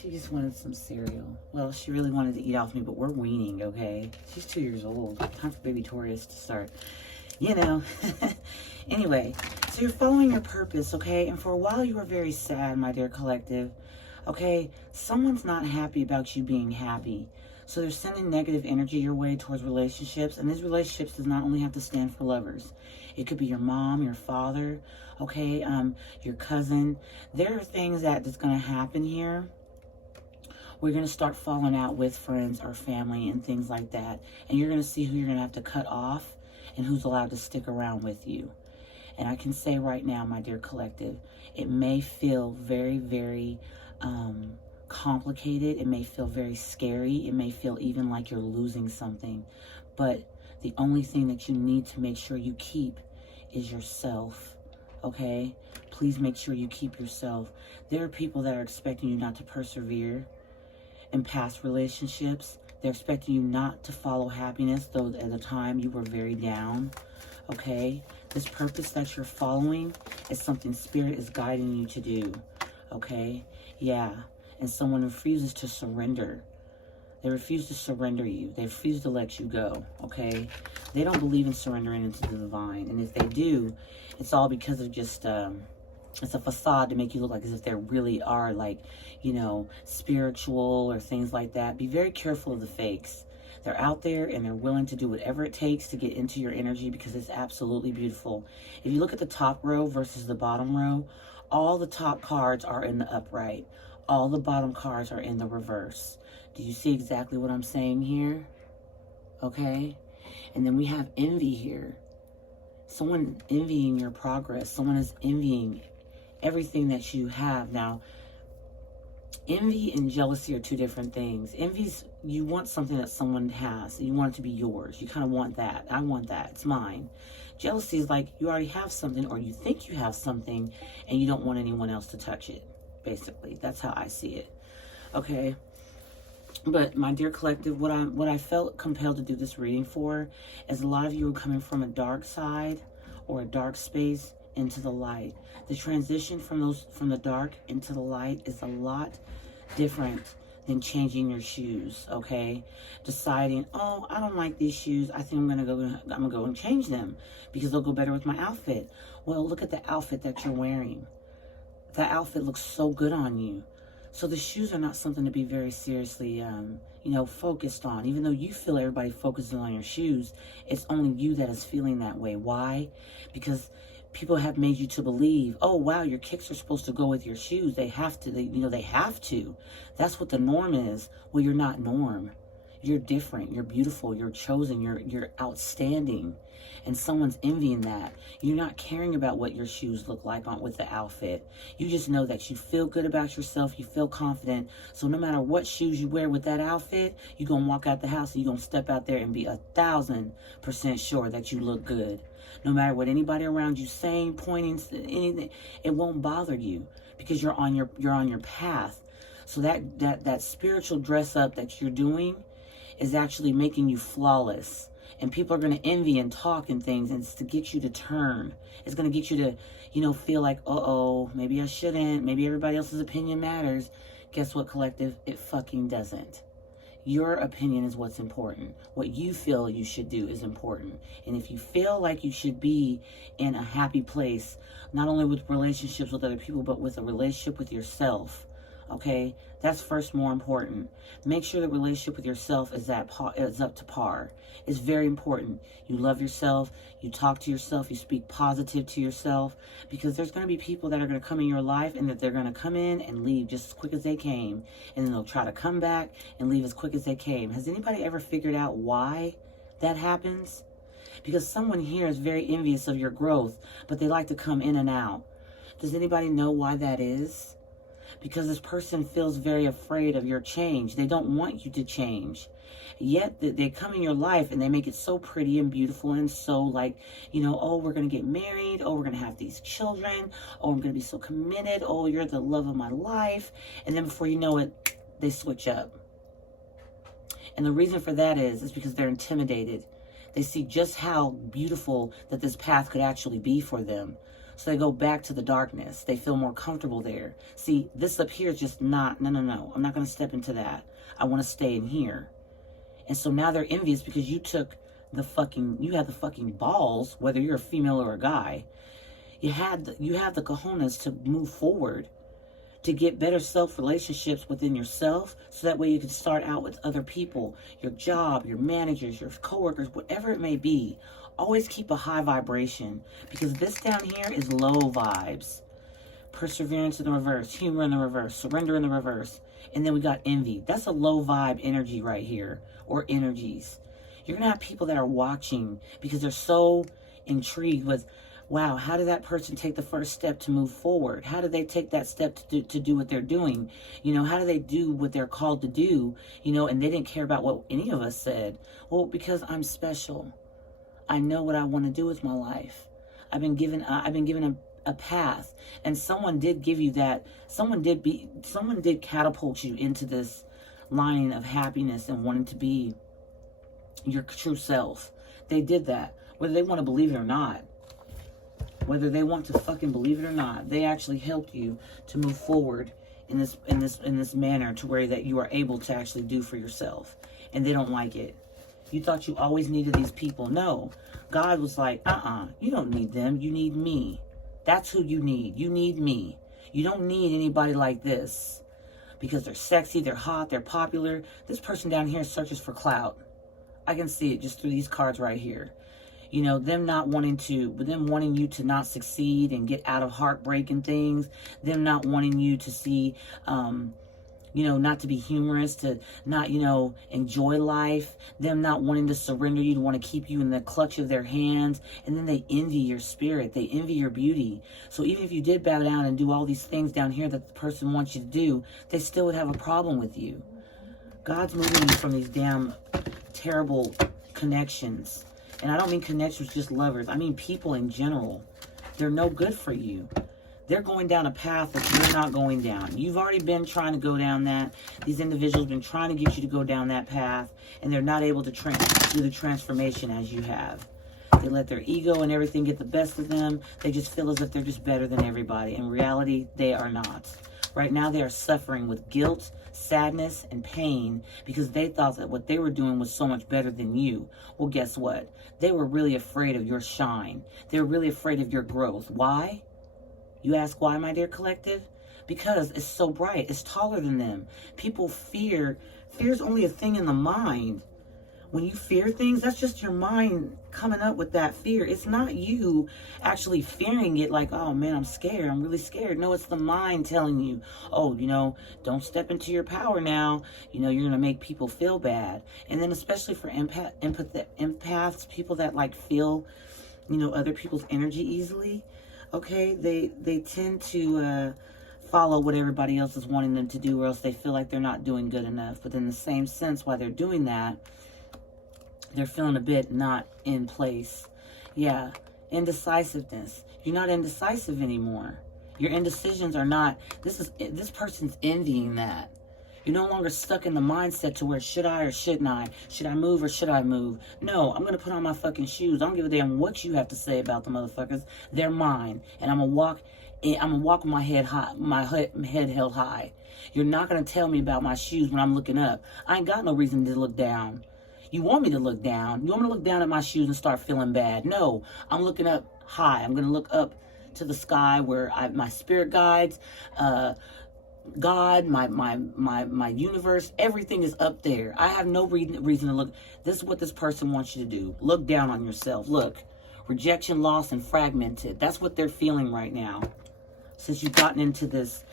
She just wanted some cereal. Well, she really wanted to eat off me, but we're weaning, okay? She's 2 years old. Time for baby Taurus to start, you know. Anyway, so you're following your purpose, okay? And for a while you were very sad, my dear collective, okay? Someone's not happy about you being happy. So they're sending negative energy your way towards relationships. And these relationships does not only have to stand for lovers. It could be your mom, your father, okay? Your cousin. There are things that's going to happen here. We're going to start falling out with friends or family and things like that. And you're going to see who you're going to have to cut off and who's allowed to stick around with you. And I can say right now, my dear collective, it may feel very, very complicated. It may feel very scary. It may feel even like you're losing something. But the only thing that you need to make sure you keep is yourself, okay? Please make sure you keep yourself. There are people that are expecting you not to persevere in past relationships. They're expecting you not to follow happiness, though at the time you were very down, okay? This purpose that you're following is something Spirit is guiding you to do, okay? Yeah, and someone refuses to surrender. They refuse to surrender you. They refuse to let you go, okay? They don't believe in surrendering into the divine. And if they do, it's all because of just, it's a facade to make you look like as if they really are like, you know, spiritual or things like that. Be very careful of the fakes. They're out there and they're willing to do whatever it takes to get into your energy because it's absolutely beautiful. If you look at the top row versus the bottom row, all the top cards are in the upright. All the bottom cards are in the reverse. Do you see exactly what I'm saying here? Okay. And then we have envy here. Someone envying your progress. Someone is envying everything that you have. Now, envy and jealousy are two different things. Envy's, you want something that someone has. You want it to be yours. You kind of want that. I want that. It's mine. Jealousy is like you already have something or you think you have something and you don't want anyone else to touch it. Basically, that's how I see it. Okay. But my dear collective, what I felt compelled to do this reading for is a lot of you are coming from a dark side or a dark space into the light. The transition from the dark into the light is a lot different than changing your shoes, okay? Deciding, oh, I don't like these shoes. I think I'm gonna go and change them because they'll go better with my outfit. Well, look at the outfit that you're wearing. That outfit looks so good on you. So the shoes are not something to be very seriously, you know, focused on. Even though you feel everybody focuses on your shoes, it's only you that is feeling that way. Why? Because people have made you to believe, oh, wow, your kicks are supposed to go with your shoes. They have to, they have to. That's what the norm is. Well, you're not norm. You're different. You're beautiful. You're chosen. You're outstanding. And someone's envying that. You're not caring about what your shoes look like with the outfit. You just know that you feel good about yourself. You feel confident. So no matter what shoes you wear with that outfit, you're going to walk out the house and you're going to step out there and be 1,000% sure that you look good. No matter what anybody around you saying, pointing, anything, it won't bother you because you're on your path. So that spiritual dress up that you're doing is actually making you flawless. And people are going to envy and talk and things, and it's to get you to turn. It's going to get you to, you know, feel like, uh-oh, maybe I shouldn't. Maybe everybody else's opinion matters. Guess what, collective? It fucking doesn't. Your opinion is what's important. What you feel you should do is important. And if you feel like you should be in a happy place, not only with relationships with other people, but with a relationship with yourself, okay? That's first more important. Make sure the relationship with yourself is up to par. It's very important. You love yourself. You talk to yourself. You speak positive to yourself. Because there's going to be people that are going to come in your life and that they're going to come in and leave just as quick as they came. And then they'll try to come back and leave as quick as they came. Has anybody ever figured out why that happens? Because someone here is very envious of your growth, but they like to come in and out. Does anybody know why that is? Because this person feels very afraid of your change. They don't want you to change. Yet they come in your life and they make it so pretty and beautiful and so like, you know, oh, we're going to get married. Oh, we're going to have these children. Oh, I'm going to be so committed. Oh, you're the love of my life. And then before you know it, they switch up. And the reason for that is because they're intimidated. They see just how beautiful that this path could actually be for them. So they go back to the darkness. They feel more comfortable there. See, this up here is just not, no. I'm not going to step into that. I want to stay in here. And so now they're envious because you had the fucking balls, whether you're a female or a guy. You have the cojones to move forward, to get better self-relationships within yourself, so that way you can start out with other people, your job, your managers, your coworkers, whatever it may be. Always keep a high vibration, because this down here is low vibes. Perseverance in the reverse, humor in the reverse, surrender in the reverse, and then we got envy. That's a low vibe energy right here, or energies. You're going to have people that are watching because they're so intrigued with, wow, how did that person take the first step to move forward? How did they take that step to do what they're doing? You know, how do they do what they're called to do? You know, and they didn't care about what any of us said. Well, because I'm special. I know what I want to do with my life. I've been given a path, and someone did give you that. Someone did catapult you into this lining of happiness and wanting to be your true self. They did that, whether they want to believe it or not. Whether they want to fucking believe it or not, they actually helped you to move forward in this manner, to where that you are able to actually do for yourself. And they don't like it. You thought you always needed these people. No. God was like, you don't need them. You need me. That's who you need. You need me. You don't need anybody like this. Because they're sexy, they're hot, they're popular. This person down here searches for clout. I can see it just through these cards right here. You know, them wanting you to not succeed and get out of heartbreak and things. Them not wanting you to see, you know, not to be humorous, to not, you know, enjoy life. Them not wanting to surrender you, to want to keep you in the clutch of their hands. And then they envy your spirit. They envy your beauty. So even if you did bow down and do all these things down here that the person wants you to do, they still would have a problem with you. God's moving you from these damn terrible connections. And I don't mean connections, just lovers. I mean people in general. They're no good for you. They're going down a path that you're not going down. You've already been trying to go down that. These individuals have been trying to get you to go down that path, and they're not able to do the transformation as you have. They let their ego and everything get the best of them. They just feel as if they're just better than everybody. In reality, they are not. Right now, they are suffering with guilt, sadness, and pain because they thought that what they were doing was so much better than you. Well, guess what? They were really afraid of your shine. They were really afraid of your growth. Why? You ask why, my dear collective? Because it's so bright. It's taller than them. People fear. Fear's only a thing in the mind. When you fear things, that's just your mind coming up with that fear. It's not you actually fearing it like, oh man, I'm scared. I'm really scared. No, it's the mind telling you, oh, you know, don't step into your power now. You know, you're going to make people feel bad. And then especially for empaths, people that like feel, you know, other people's energy easily. Okay, they tend to follow what everybody else is wanting them to do, or else they feel like they're not doing good enough. But in the same sense, while they're doing that, they're feeling a bit not in place. Yeah, indecisiveness. You're not indecisive anymore. Your indecisions are not, this person's envying that. You're no longer stuck in the mindset to where should I or shouldn't I? Should I move or should I move? No, I'm going to put on my fucking shoes. I don't give a damn what you have to say about the motherfuckers. They're mine. And I'm going to walk with my head high, my head held high. You're not going to tell me about my shoes when I'm looking up. I ain't got no reason to look down. You want me to look down. You want me to look down at my shoes and start feeling bad. No, I'm looking up high. I'm going to look up to the sky where my spirit guides, God, my universe, everything is up there. I have no reason to look. This is what this person wants you to do. Look down on yourself. Look, rejection, loss, and fragmented. That's what they're feeling right now. Since you've gotten into this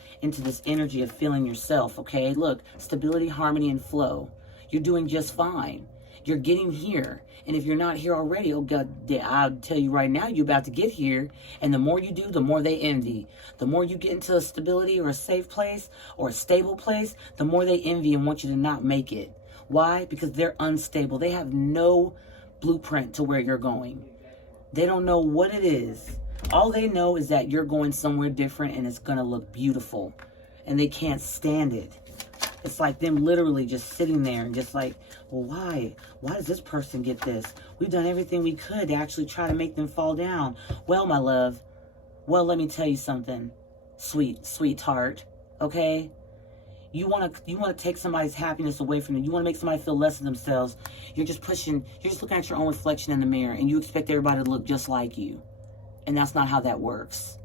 energy of feeling yourself, okay? Look, stability, harmony, and flow. You're doing just fine. You're getting here. And if you're not here already, oh God, I'll tell you right now, you're about to get here. And the more you do, the more they envy. The more you get into a stability or a safe place or a stable place, the more they envy and want you to not make it. Why? Because they're unstable. They have no blueprint to where you're going. They don't know what it is. All they know is that you're going somewhere different and it's going to look beautiful. And they can't stand it. It's like them literally just sitting there and just like, well, why? Why does this person get this? We've done everything we could to actually try to make them fall down. Well, my love, Well, let me tell you something, sweetheart, okay? You want to take somebody's happiness away from them. You want to make somebody feel less of themselves. You're just looking at your own reflection in the mirror, and you expect everybody to look just like you. And that's not how that works.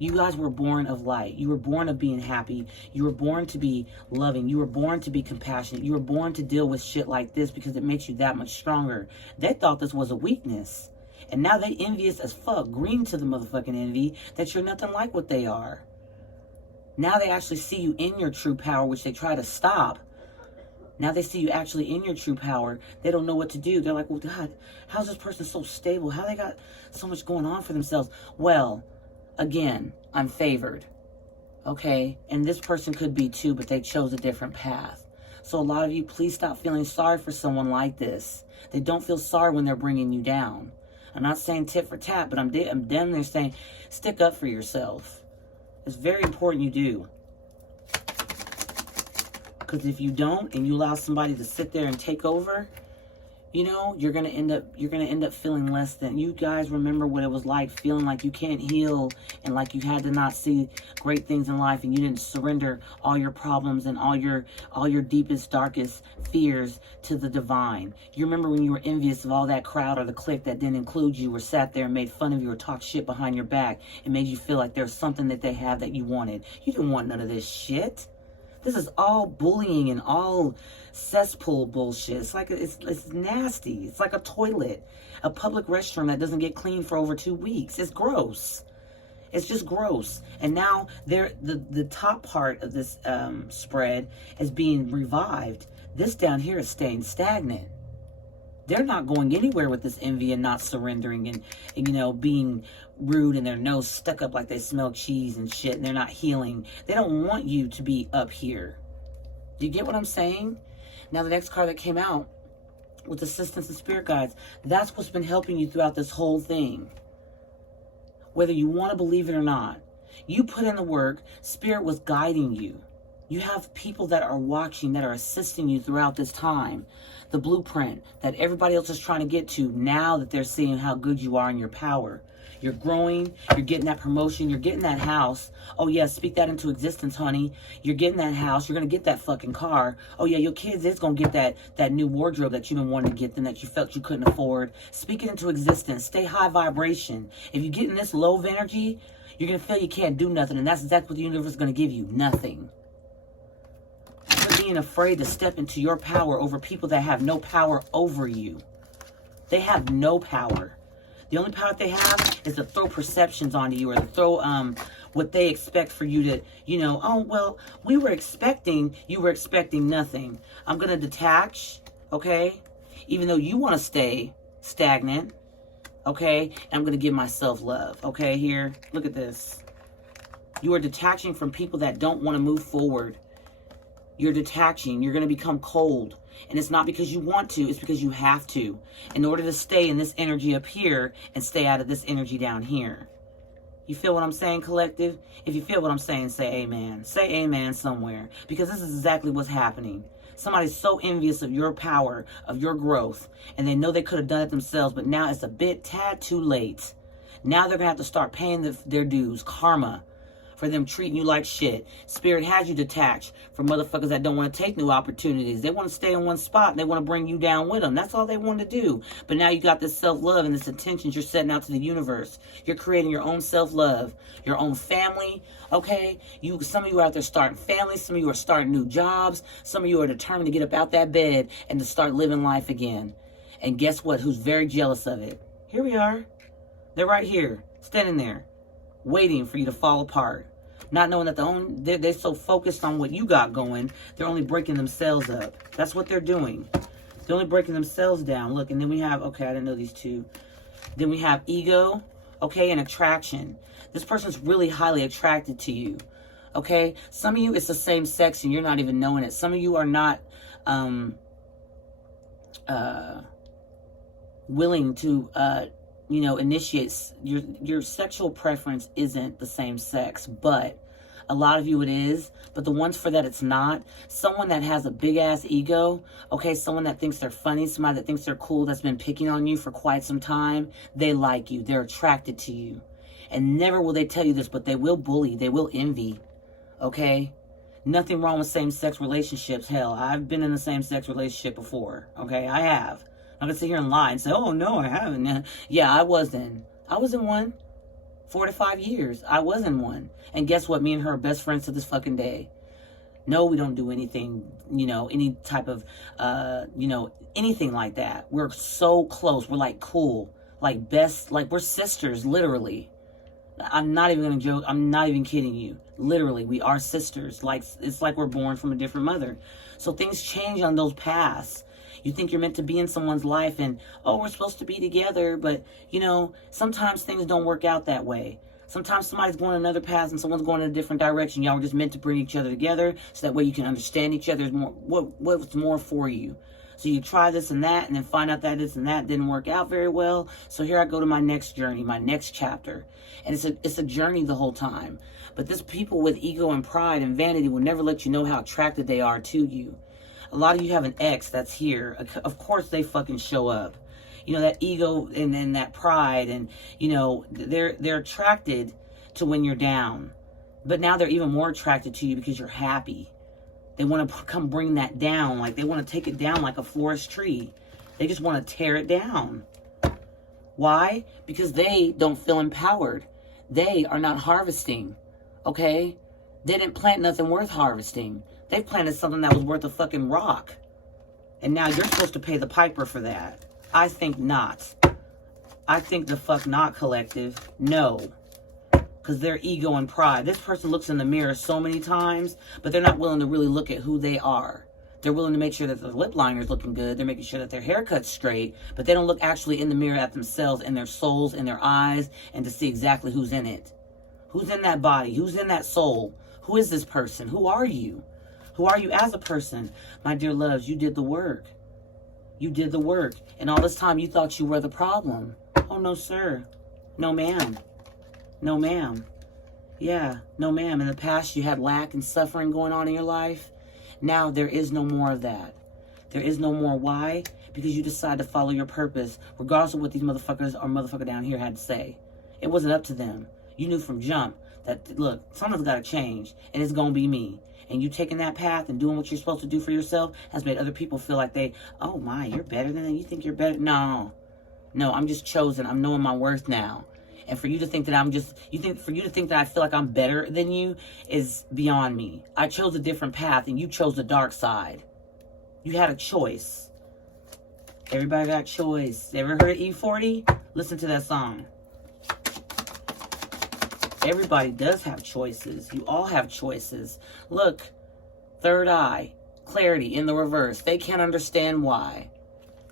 You guys were born of light. You were born of being happy. You were born to be loving. You were born to be compassionate. You were born to deal with shit like this because it makes you that much stronger. They thought this was a weakness. And now they envious as fuck, green to the motherfucking envy, that you're nothing like what they are. Now they actually see you in your true power, which they try to stop. Now they see you actually in your true power. They don't know what to do. They're like, well, God, how's this person so stable? How they got so much going on for themselves? Well, again, I'm favored. Okay? And this person could be too, but they chose a different path. So a lot of you, please stop feeling sorry for someone like this. They don't feel sorry when they're bringing you down. I'm not saying tit for tat, but I'm damn near saying stick up for yourself. It's very important you do. Because if you don't and you allow somebody to sit there and take over, you know, you're gonna end up feeling less than. You guys remember what it was like feeling like you can't heal and like you had to not see great things in life and you didn't surrender all your problems and all your deepest, darkest fears to the divine. You remember when you were envious of all that crowd or the clique that didn't include you or sat there and made fun of you or talked shit behind your back and made you feel like there's something that they have that you wanted. You didn't want none of this shit. This is all bullying and all cesspool bullshit. It's like it's nasty. It's like a toilet, a public restroom that doesn't get cleaned for over 2 weeks. It's gross. It's just gross. And now the top part of this spread is being revived. This down here is staying stagnant. They're not going anywhere with this envy and not surrendering and you know, being rude and their nose stuck up like they smell cheese and shit and they're not healing. They don't want you to be up here. Do you get what I'm saying? Now the next card that came out with assistance and spirit guides, that's what's been helping you throughout this whole thing. Whether you want to believe it or not, you put in the work, spirit was guiding you. You have people that are watching, that are assisting you throughout this time. The blueprint that everybody else is trying to get to now that they're seeing how good you are in your power. You're growing, you're getting that promotion, you're getting that house. Oh yeah, speak that into existence, honey. You're getting that house, you're going to get that fucking car. Oh yeah, your kids is going to get that new wardrobe that you've been wanting to get them that you felt you couldn't afford. Speak it into existence. Stay high vibration. If you get in this low of energy, you're going to feel you can't do nothing, and that's exactly what the universe is going to give you. Nothing. Quit being afraid to step into your power over people that have no power over you. They have no power. The only power they have is to throw perceptions onto you or to throw what they expect for you to, you know, oh, well, you were expecting nothing. I'm going to detach, okay? Even though you want to stay stagnant, okay? And I'm going to give myself love, okay? Here, look at this. You are detaching from people that don't want to move forward. You're detaching. You're going to become cold. And it's not because you want to. It's because you have to. In order to stay in this energy up here and stay out of this energy down here. You feel what I'm saying, collective? If you feel what I'm saying, say amen. Say amen somewhere. Because this is exactly what's happening. Somebody's so envious of your power, of your growth. And they know they could have done it themselves. But now it's a tad too late. Now they're going to have to start paying their dues. Karma. For them treating you like shit. Spirit has you detached from motherfuckers that don't want to take new opportunities. They want to stay in one spot and they want to bring you down with them. That's all they want to do. But now you got this self-love and this intentions you're setting out to the universe. You're creating your own self-love, your own family, okay? Some of you are out there starting families. Some of you are starting new jobs. Some of you are determined to get up out that bed and to start living life again. And guess what? Who's very jealous of it? Here we are. They're right here, standing there, waiting for you to fall apart. Not knowing that they're so focused on what you got going, they're only breaking themselves up. That's what they're doing. They're only breaking themselves down. Look, and then we have, okay, I didn't know these two. Then we have ego, okay, and attraction. This person's really highly attracted to you, okay? Some of you, it's the same sex and you're not even knowing it. Some of you are not willing to you know, initiates your sexual preference isn't the same sex, but a lot of you it is. But the ones for that it's not. Someone that has a big ass ego, okay, someone that thinks they're funny, somebody that thinks they're cool, that's been picking on you for quite some time, they like you, they're attracted to you. And never will they tell you this, but they will bully. They will envy. Okay? Nothing wrong with same-sex relationships. Hell, I've been in a same-sex relationship before. Okay? I have. I'm going to sit here and lie and say, oh, no, I haven't. Yeah, I was in one. 4 to 5 years. I was in one. And guess what? Me and her are best friends to this fucking day. No, we don't do anything, any type of, anything like that. We're so close. We're like cool, like best, like we're sisters, literally. I'm not even going to joke. I'm not even kidding you. Literally, we are sisters. Like, it's like we're born from a different mother. So things change on those paths. You think you're meant to be in someone's life and, oh, we're supposed to be together. But, sometimes things don't work out that way. Sometimes somebody's going another path and someone's going in a different direction. Y'all are just meant to bring each other together so that way you can understand each other's more, what's more for you. So you try this and that and then find out that this and that didn't work out very well. So here I go to my next journey, my next chapter. And it's a journey the whole time. But this people with ego and pride and vanity will never let you know how attracted they are to you. A lot of you have an ex that's here. Of course they fucking show up. That ego and then that pride and, they're attracted to when you're down. But now they're even more attracted to you because you're happy. They want to come bring that down. Like they want to take it down like a forest tree. They just want to tear it down. Why? Because they don't feel empowered. They are not harvesting. Okay? They didn't plant nothing worth harvesting. They planted something that was worth a fucking rock. And now you're supposed to pay the piper for that. I think not. I think the fuck not, collective. No. Because their ego and pride. This person looks in the mirror so many times, but they're not willing to really look at who they are. They're willing to make sure that their lip liner's looking good. They're making sure that their haircut's straight, but they don't look actually in the mirror at themselves, in their souls, in their eyes, and to see exactly who's in it. Who's in that body? Who's in that soul? Who is this person? Who are you? Who are you as a person? My dear loves, you did the work. You did the work. And all this time you thought you were the problem. Oh, no, sir. No, ma'am. No, ma'am. Yeah, no, ma'am. In the past, you had lack and suffering going on in your life. Now, there is no more of that. There is no more. Why? Because you decided to follow your purpose, regardless of what these motherfuckers or motherfucker down here had to say. It wasn't up to them. You knew from jump that, look, something's got to change, and it's going to be me. And you taking that path and doing what you're supposed to do for yourself has made other people feel like oh my, you're better than them. You think you're better? No, I'm just chosen. I'm knowing my worth now. And for you to think that for you to think that I feel like I'm better than you is beyond me. I chose a different path and you chose the dark side. You had a choice. Everybody got choice. Ever heard of E40? Listen to that song. Everybody does have choices. You all have choices. Look, third eye, clarity in the reverse. They can't understand why.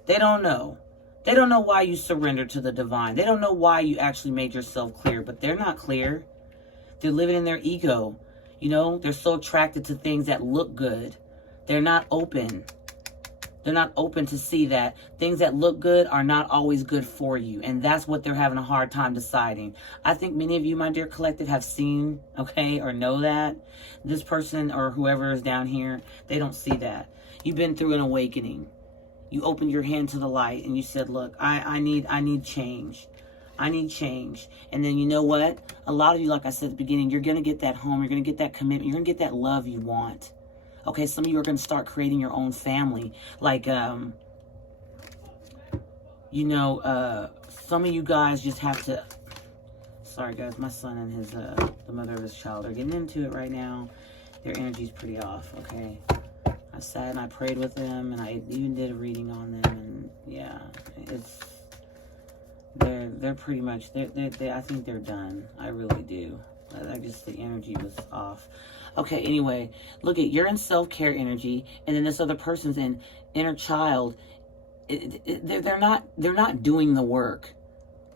They don't know. They don't know why you surrendered to the divine. They don't know why you actually made yourself clear, but they're not clear. They're living in their ego. They're so attracted to things that look good. They're not open. They're not open to see that things that look good are not always good for you. And that's what they're having a hard time deciding. I think many of you, my dear collective, have seen, or know that. This person or whoever is down here, they don't see that. You've been through an awakening. You opened your hand to the light and you said, look, I need change. I need change. And then you know what? A lot of you, like I said at the beginning, you're going to get that home. You're going to get that commitment. You're going to get that love you want. Okay, some of you are going to start creating your own family. Like, some of you guys just have to... Sorry, guys. My son and the mother of his child are getting into it right now. Their energy's pretty off, okay? I sat and I prayed with them, and I even did a reading on them, and yeah, they're pretty much... I think they're done. I really do. I just, the energy was off. Okay, anyway, look at, you're in self-care energy, and then this other person's in inner child. They're not doing the work.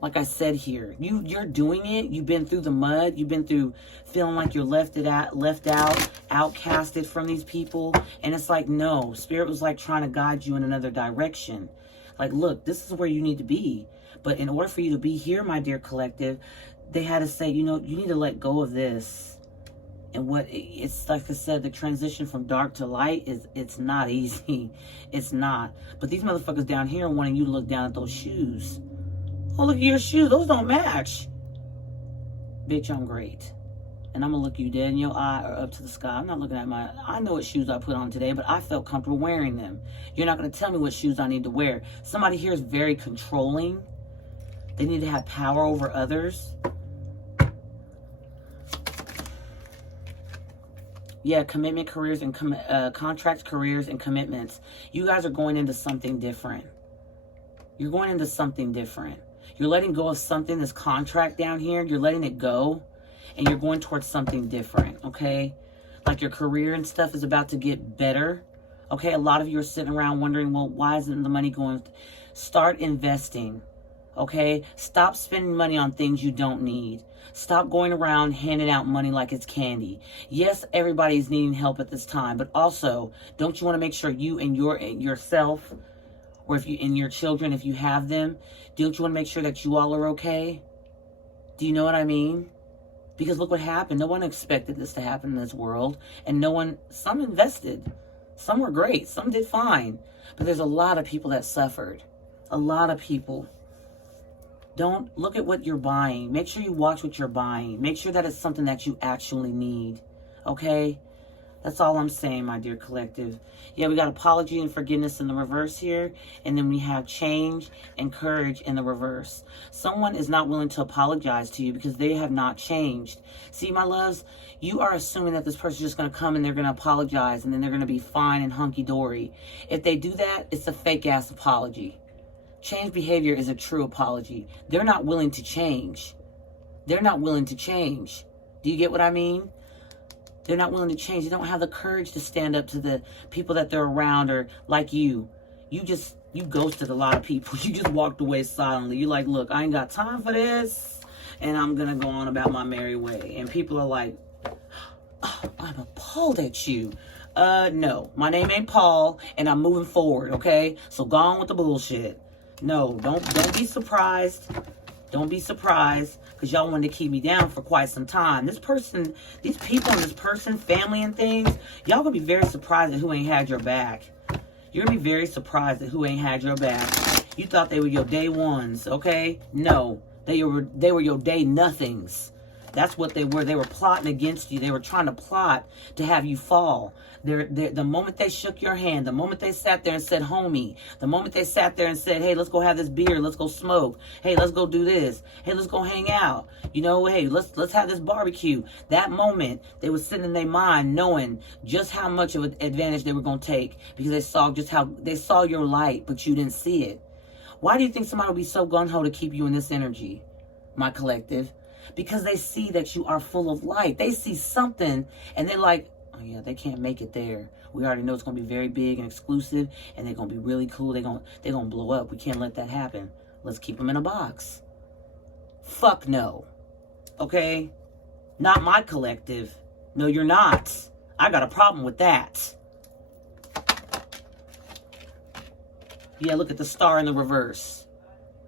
Like I said here, you're doing it. You've been through the mud. You've been through feeling like you're left out, outcasted from these people. And it's like, no, Spirit was like trying to guide you in another direction. Like, look, this is where you need to be. But in order for you to be here, my dear collective, they had to say, you need to let go of this. And it's like I said, the transition from dark to light it's not easy. It's not. But these motherfuckers down here are wanting you to look down at those shoes. Oh, look at your shoes. Those don't match. Bitch, I'm great. And I'm going to look you dead in your eye or up to the sky. I'm not looking at I know what shoes I put on today, but I felt comfortable wearing them. You're not going to tell me what shoes I need to wear. Somebody here is very controlling. They need to have power over others. Yeah, commitment, careers, and contracts, careers, and commitments. You guys are going into something different. You're going into something different. You're letting go of something, this contract down here. You're letting it go, and you're going towards something different, okay? Like your career and stuff is about to get better, okay? A lot of you are sitting around wondering, well, why isn't the money going? Start investing, okay? Stop spending money on things you don't need. Stop going around handing out money like it's candy. Yes, everybody's needing help at this time, but also, don't you want to make sure you and yourself, or if you and your children, if you have them, don't you want to make sure that you all are okay? Do you know what I mean? Because look what happened. No one expected this to happen in this world, and some invested. Some were great. Some did fine. But there's a lot of people that suffered. A lot of people. Don't look at what you're buying. Make sure you watch what you're buying. Make sure that it's something that you actually need. Okay? That's all I'm saying, my dear collective. Yeah, we got apology and forgiveness in the reverse here. And then we have change and courage in the reverse. Someone is not willing to apologize to you because they have not changed. See, my loves, you are assuming that this person's just going to come and they're going to apologize and then they're going to be fine and hunky-dory. If they do that, it's a fake-ass apology. Change behavior is a true apology. They're not willing to change. They're not willing to change. Do you get what I mean? They're not willing to change. They don't have the courage to stand up to the people that they're around or like you. You ghosted a lot of people. You just walked away silently. You're like, look, I ain't got time for this. And I'm going to go on about my merry way. And people are like, oh, I'm appalled at you. No, my name ain't Paul and I'm moving forward, okay? So go on with the bullshit. No, don't be surprised. Don't be surprised because y'all wanted to keep me down for quite some time. This person, these people and this person, family and things, y'all gonna be very surprised at who ain't had your back. You're gonna be very surprised at who ain't had your back. You thought they were your day ones, okay? No, they were your day nothings. That's what they were. They were plotting against you. They were trying to plot to have you fall. The moment they shook your hand, the moment they sat there and said, homie, the moment they sat there and said, hey, let's go have this beer, let's go smoke, hey, let's go do this, hey, let's go hang out, you know, hey, let's have this barbecue. That moment, they were sitting in their mind knowing just how much of an advantage they were going to take because they saw your light, but you didn't see it. Why do you think somebody would be so gung-ho to keep you in this energy, my collective? Because they see that you are full of light. They see something and they're like, oh yeah, they can't make it there. We already know it's going to be very big and exclusive and they're going to be really cool. They're going to blow up. We can't let that happen. Let's keep them in a box. Fuck no. Okay? Not my collective. No, you're not. I got a problem with that. Yeah, look at the star in the reverse.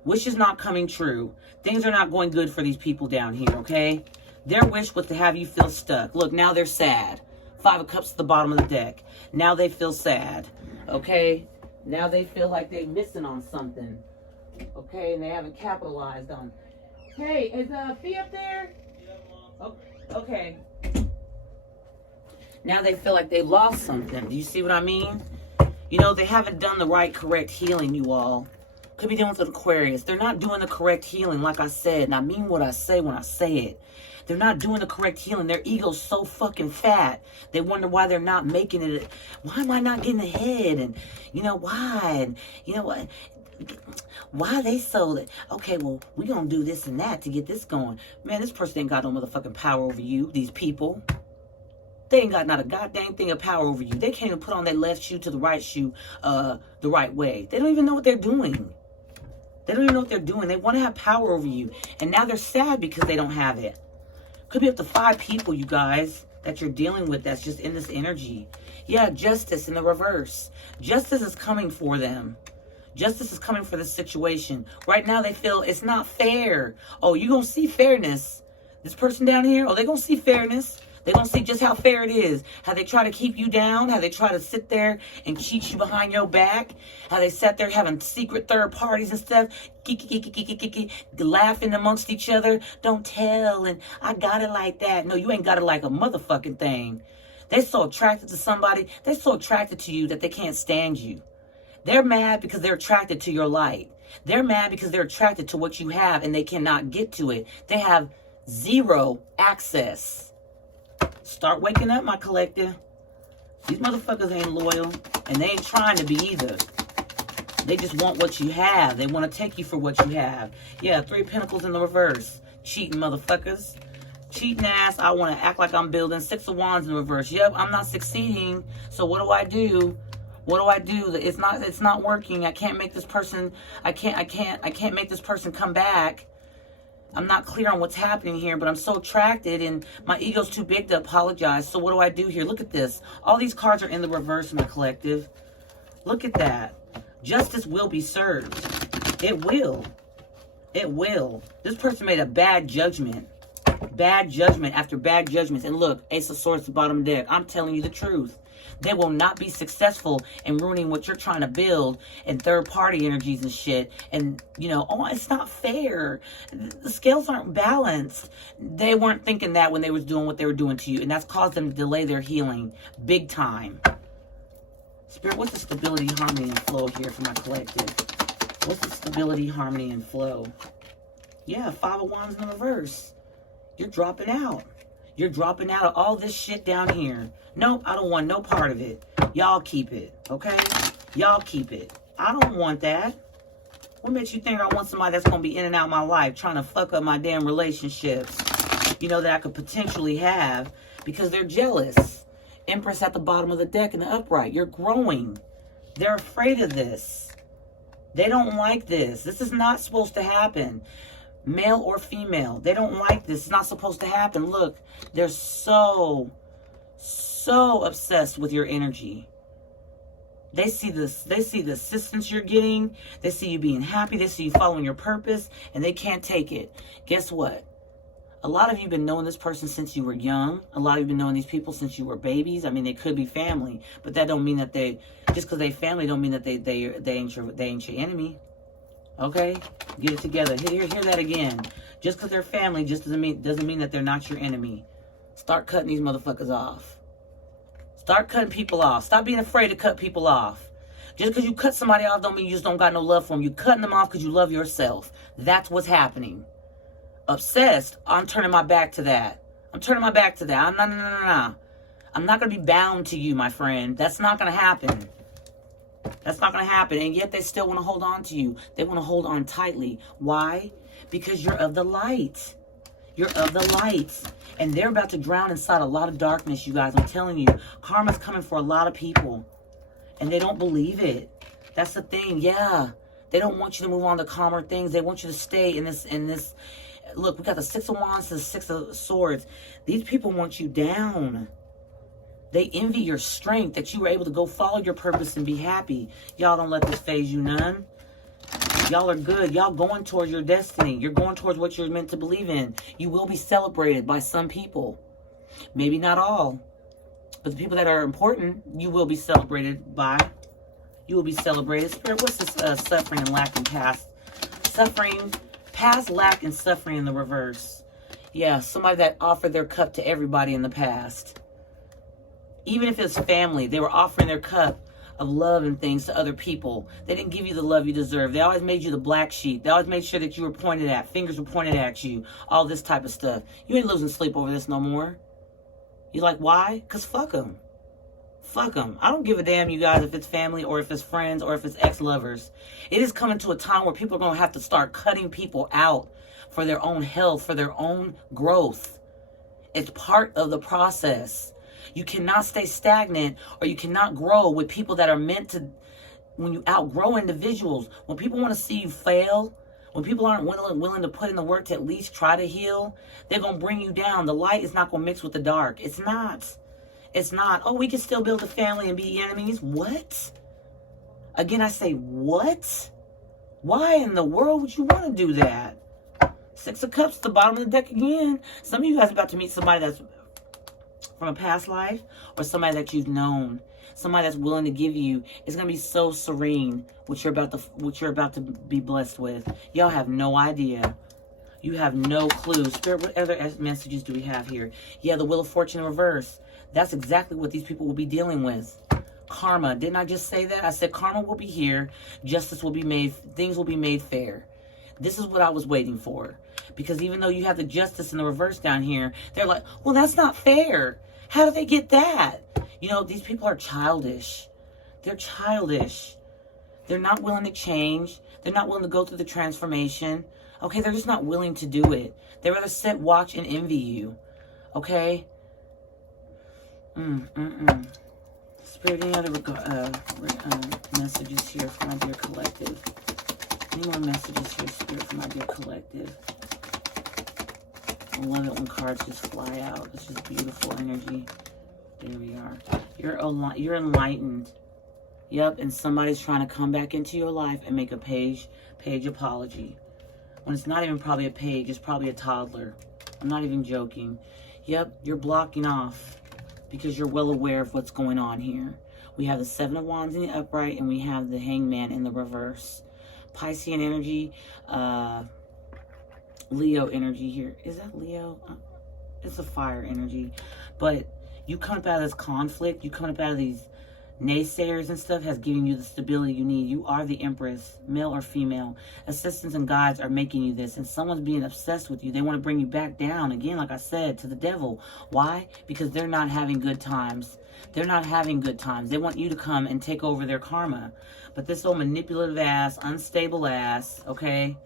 Wish is not coming true. Things are not going good for these people down here, okay? Their wish was to have you feel stuck. Look, now they're sad. 5 of Cups at the bottom of the deck. Now they feel sad, okay? Now they feel like they're missing on something, okay? And they haven't capitalized on. Hey, is Fee up there? Oh, okay. Now they feel like they lost something. Do you see what I mean? You know, they haven't done the right, correct healing, you all. Could be dealing with an Aquarius. They're not doing the correct healing, like I said. And I mean what I say when I say it. They're not doing the correct healing. Their ego's so fucking fat. They wonder why they're not making it. Why am I not getting ahead? And, you know, why? And, you know what? Why are they so that, okay, well, we gonna do this and that to get this going. Man, this person ain't got no motherfucking power over you, these people. They ain't got not a goddamn thing of power over you. They can't even put on their left shoe to the right shoe the right way. They don't even know what they're doing. They don't even know what they're doing. They want to have power over you. And now they're sad because they don't have it. Could be up to 5 people, you guys, that you're dealing with that's just in this energy. Yeah, justice in the reverse. Justice is coming for them. Justice is coming for this situation. Right now they feel it's not fair. Oh, you're going to see fairness. This person down here, oh, they're going to see fairness. They're going to see just how fair it is. How they try to keep you down. How they try to sit there and cheat you behind your back. How they sat there having secret third parties and stuff. Laughing amongst each other. Don't tell. And I got it like that. No, you ain't got it like a motherfucking thing. They're so attracted to somebody. They're so attracted to you that they can't stand you. They're mad because they're attracted to your light. They're mad because they're attracted to what you have and they cannot get to it. They have zero access. Start waking up, my collective. These motherfuckers ain't loyal, and they ain't trying to be either. They just want what you have. They want to take you for what you have. Yeah, 3 of Pentacles in the reverse. Cheating motherfuckers. Cheating ass. I want to act like I'm building. 6 of Wands in the reverse. Yep, I'm not succeeding. So what do I do? What do I do? It's not working. I can't make this person. I can't make this person come back. I'm not clear on what's happening here, but I'm so attracted and my ego's too big to apologize. So what do I do here? Look at this. All these cards are in the reverse, my collective. Look at that. Justice will be served. It will. It will. This person made a bad judgment. Bad judgment after bad judgments. And look, Ace of Swords at the bottom deck. I'm telling you the truth. They will not be successful in ruining what you're trying to build and third-party energies and shit. And, you know, oh, it's not fair. The scales aren't balanced. They weren't thinking that when they was doing what they were doing to you. And that's caused them to delay their healing big time. Spirit, what's the stability, harmony, and flow here for my collective? What's the stability, harmony, and flow? Yeah, 5 of Wands in the reverse. You're dropping out. You're dropping out of all this shit down here. Nope, I don't want no part of it. Y'all keep it, okay? Y'all keep it. I don't want that. What makes you think I want somebody that's going to be in and out of my life trying to fuck up my damn relationships, you know, that I could potentially have because they're jealous? Empress at the bottom of the deck in the upright. You're growing. They're afraid of this. They don't like this. This is not supposed to happen. Male or female, they don't like this. It's not supposed to happen. Look, they're so obsessed with your energy. They see this. They see the assistance you're getting. They see you being happy. They see you following your purpose, and they can't take it. Guess what? A lot of you have been knowing this person since you were young. A lot of you have been knowing these people since you were babies. I mean, they could be family, but that don't mean that they, just because they family don't mean that they ain't your enemy. Okay? Get it together. Hear that again. Just because they're family just doesn't mean that they're not your enemy. Start cutting these motherfuckers off. Start cutting people off. Stop being afraid to cut people off. Just because you cut somebody off don't mean you just don't got no love for them. You cutting them off because you love yourself. That's what's happening. Obsessed, I'm turning my back to that. I'm turning my back to that. No. I'm not going to be bound to you, my friend. That's not going to happen. That's not going to happen. And yet they still want to hold on to you. They want to hold on tightly. Why? Because you're of the light. You're of the light. And they're about to drown inside a lot of darkness, you guys. I'm telling you. Karma's coming for a lot of people. And they don't believe it. That's the thing. Yeah. They don't want you to move on to calmer things. They want you to stay in this. Look, we got the 6 of Wands to the 6 of Swords. These people want you down. They envy your strength that you were able to go follow your purpose and be happy. Y'all don't let this phase you none. Y'all are good. Y'all going towards your destiny. You're going towards what you're meant to believe in. You will be celebrated by some people. Maybe not all. But the people that are important, you will be celebrated by. You will be celebrated. Spirit, what's this suffering and lack and past? Suffering, past lack and suffering in the reverse. Yeah, somebody that offered their cup to everybody in the past. Even if it's family, they were offering their cup of love and things to other people. They didn't give you the love you deserve. They always made you the black sheep. They always made sure that you were pointed at. Fingers were pointed at you. All this type of stuff. You ain't losing sleep over this no more. You like, why? Because fuck them. Fuck them. I don't give a damn, you guys, if it's family or if it's friends or if it's ex-lovers. It is coming to a time where people are going to have to start cutting people out for their own health, for their own growth. It's part of the process. You cannot stay stagnant or you cannot grow with people that are meant to, when you outgrow individuals, when people want to see you fail, when people aren't willing to put in the work to at least try to heal, they're going to bring you down. The light is not going to mix with the dark. It's not. It's not. Oh, we can still build a family and be enemies. What? Again, I say, what? Why in the world would you want to do that? 6 of Cups at the bottom of the deck again. Some of you guys are about to meet somebody that's from a past life, or somebody that you've known, somebody that's willing to give you, is going to be so serene what you're about to be blessed with. Y'all have no idea. You have no clue. Spirit, what other messages do we have here? Yeah, the Wheel of Fortune in reverse. That's exactly what these people will be dealing with. Karma. Didn't I just say that? I said karma will be here. Justice will be made. Things will be made fair. This is what I was waiting for. Because even though you have the justice in the reverse down here, they're like, well, that's not fair. How do they get that? You know, these people are childish. They're childish. They're not willing to change. They're not willing to go through the transformation. Okay, they're just not willing to do it. They rather sit, watch, and envy you. Okay? Spirit, any other messages here for my dear collective? Any more messages here, Spirit, for my dear collective? I love it when cards just fly out. It's just beautiful energy. There we are. You're enlightened. Yep, and somebody's trying to come back into your life and make a page apology. When it's not even probably a page, it's probably a toddler. I'm not even joking. Yep, you're blocking off because you're well aware of what's going on here. We have the Seven of Wands in the upright, and we have the Hangman in the reverse. Piscean energy, Leo energy here. Is that Leo? It's a fire energy. But you come up out of this conflict, you come up out of these naysayers and stuff, has given you the stability you need. You are the Empress, male or female. Assistants and guides are making you this, and someone's being obsessed with you. They want to bring you back down again, like I said, to the devil. Why? Because they're not having good times. They're not having good times. They want you to come and take over their karma. But this old manipulative ass, unstable ass, okay?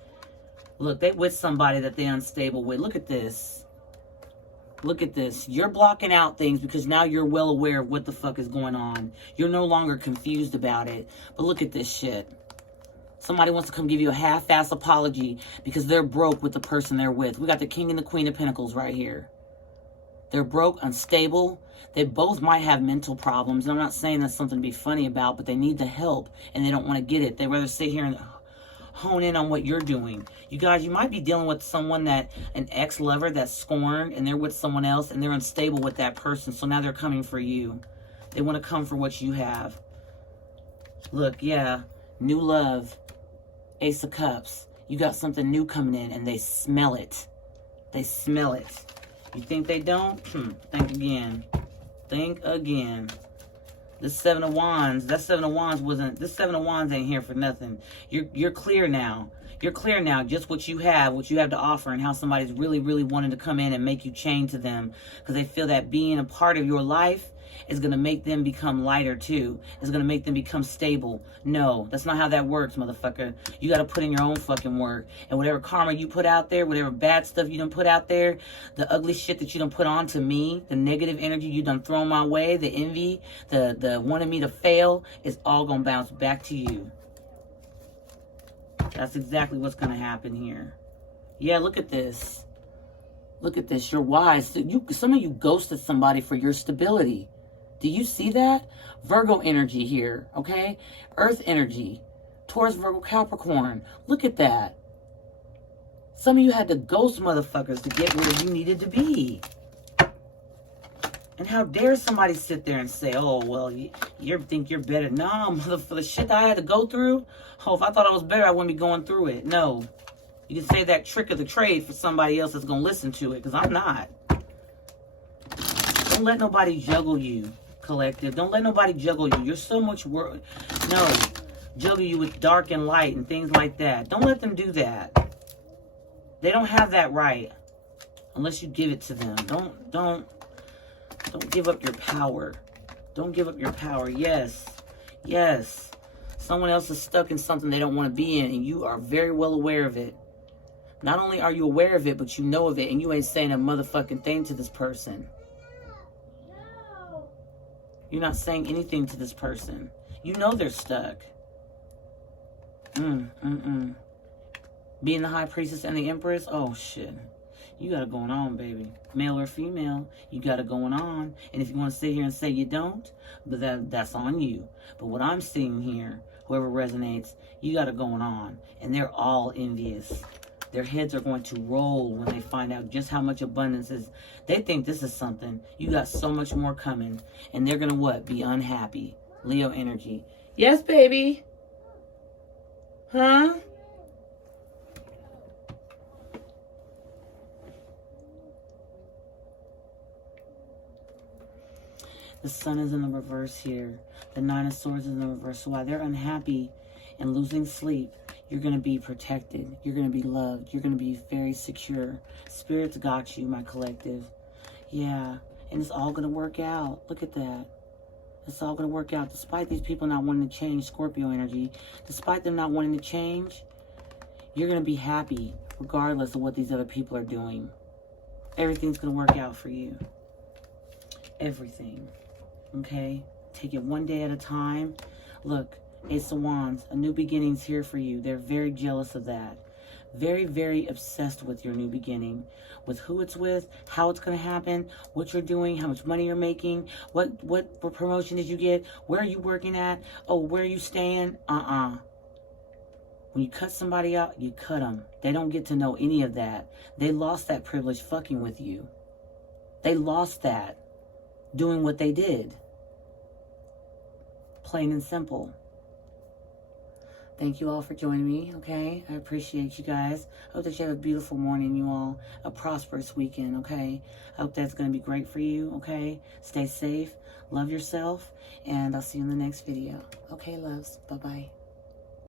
Look, they with somebody that they're unstable with. Look at this. Look at this. You're blocking out things because now you're well aware of what the fuck is going on. You're no longer confused about it. But look at this shit. Somebody wants to come give you a half-ass apology because they're broke with the person they're with. We got the King and the Queen of Pentacles right here. They're broke, unstable. They both might have mental problems. And I'm not saying that's something to be funny about, but they need the help and they don't want to get it. They rather sit here and hone in on what you're doing. You guys, you might be dealing with someone that, an ex-lover that's scorned, and they're with someone else and they're unstable with that person. So now they're coming for you. They want to come for what you have. Look, yeah, new love, Ace of Cups. You got something new coming in and they smell it. They smell it. You think they don't? Think again. Think again. This Seven of Wands, this Seven of Wands ain't here for nothing. You're clear now. You're clear now just what you have to offer, and how somebody's really, really wanting to come in and make you chain to them because they feel that being a part of your life is going to make them become lighter too. It's going to make them become stable. No, that's not how that works, motherfucker. You got to put in your own fucking work. And whatever karma you put out there, whatever bad stuff you done put out there, the ugly shit that you done put on to me, the negative energy you done thrown my way, the envy, the wanting me to fail, is all going to bounce back to you. That's exactly what's going to happen here. Yeah, look at this. Look at this. You're wise. Some of you ghosted somebody for your stability. Do you see that? Virgo energy here, okay? Earth energy. Taurus, Virgo, Capricorn. Look at that. Some of you had to ghost motherfuckers to get where you needed to be. And how dare somebody sit there and say, oh, well, you think you're better. No, motherfucker, the shit that I had to go through. Oh, if I thought I was better, I wouldn't be going through it. No. You can say that trick of the trade for somebody else that's going to listen to it, because I'm not. Don't let nobody juggle you, collective. Don't let nobody juggle you. You're so much work. No. Juggle you with dark and light and things like that. Don't let them do that. They don't have that right unless you give it to them. Don't give up your power. Don't give up your power. Yes. Yes. Someone else is stuck in something they don't want to be in, and you are very well aware of it. Not only are you aware of it, but you know of it, and you ain't saying a motherfucking thing to this person. You're not saying anything to this person. You know they're stuck. Being the High Priestess and the Empress, oh shit. You got it going on, baby. Male or female, you got it going on. And if you want to sit here and say you don't, but that's on you. But what I'm seeing here, whoever resonates, you got it going on. And they're all envious. Their heads are going to roll when they find out just how much abundance is. They think this is something. You got so much more coming. And they're going to what? Be unhappy. Leo energy. Yes, baby. Huh? The sun is in the reverse here. The 9 of Swords is in the reverse. So while they're unhappy and losing sleep, you're going to be protected. You're going to be loved. You're going to be very secure. Spirit's got you, my collective. Yeah. And it's all going to work out. Look at that. It's all going to work out. Despite these people not wanting to change, Scorpio energy, despite them not wanting to change, you're going to be happy regardless of what these other people are doing. Everything's going to work out for you. Everything. Okay? Take it one day at a time. Look, Ace of Wands, a new beginning's here for you. They're very jealous of that. Very, very obsessed with your new beginning. With who it's with, how it's going to happen, what you're doing, how much money you're making, what promotion did you get, where are you working at, oh, where are you staying? When you cut somebody out, you cut them. They don't get to know any of that. They lost that privilege fucking with you. They lost that doing what they did. Plain and simple. Thank you all for joining me, okay? I appreciate you guys. I hope that you have a beautiful morning, you all. A prosperous weekend, okay? I hope that's going to be great for you, okay? Stay safe. Love yourself. And I'll see you in the next video. Okay, loves. Bye-bye.